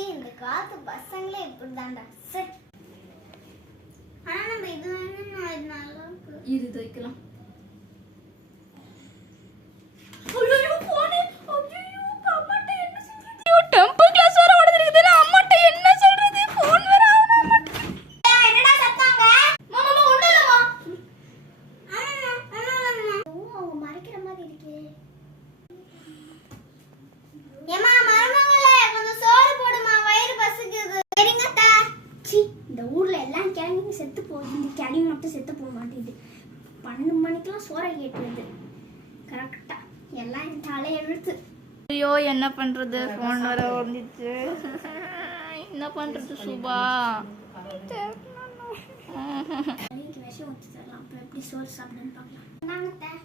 இந்த காலத்து பசங்களே இப்படிதான்டா. ஆனா நம்ம இது வேணும்னா இது நல்லா இருக்கு. இது வைக்கலாம். செத்து போகுது, இந்த கிளி மட்டும் செத்து போக மாட்டேங்குது. 12 மணிக்கெல்லாம் சோறை கேட்டுருது கரெக்டா. எல்லாம் என் தலையெழுத்து. ஐயோ என்ன பண்றது, ஃபோன் வர வந்துச்சு. என்ன பண்றது சுபா? விஷம் ஊற்றி தரலாம். அப்போ எப்படி சோறு சாப்பிடுன்னு பார்க்கலாம்.